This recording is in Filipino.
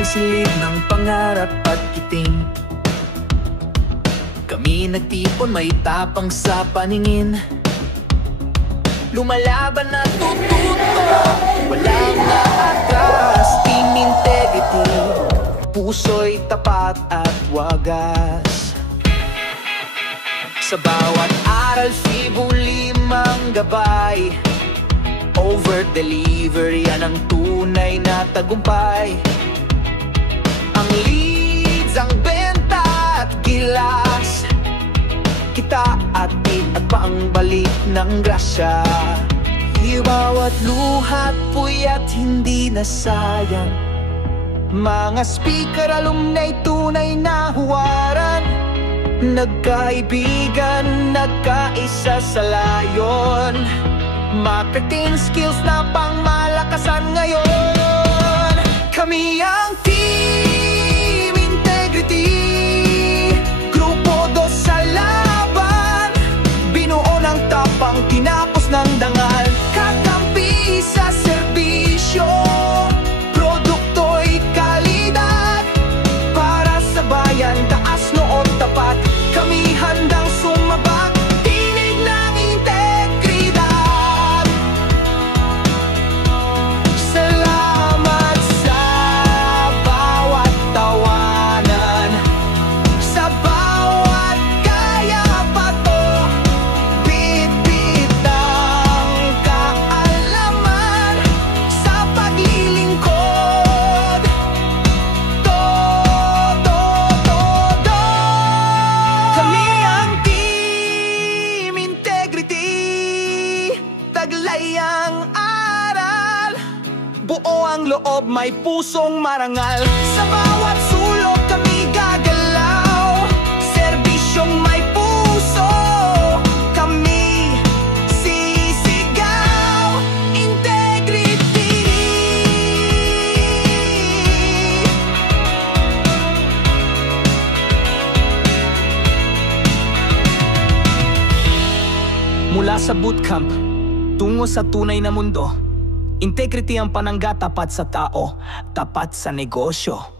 ang silid ng pangarap at kiting. Kami nagtipon, may tapang sa paningin. Lumalaban at tututo, walang naatras. Team integrity, puso'y tapat at wagas. Sa bawat aral, fibo limang gabay. Over-deliver, yan ang tunay na tagumpay. Ang leads, ang benta at gilas, kita at paangbalik ng grasya. Bawat luhat, puyat, hindi nasayang. Mga speaker, alumni, tunay na huwaran. Nagkaibigan, nagkaisa sa layon. Marketing skills na pangmalakasan ngayon. Kami ang Team Integrity, Grupo 2 sa laban. Binuo ng tapang, tinapos ng dangal. Kakampi sa serbisyo, produkto'y kalidad. Para sa bayan, taas noo tapat. Kami handang sumabak, tinig ng integridad. Salamat sa bawat tawanan, sa bawat kaya pato. Bit-bit ang kaalaman sa paglilingkod. Kami ang Team Integrity, taglay ang aral. Buo ang loob, may pusong marangal. Sa bawat sulok kami gagalaw, serbisyong may puso. Kami sisigaw, integrity. Mula sa bootcamp, tungo sa tunay na mundo. Integrity ang panangga, tapat sa tao, tapat sa negosyo.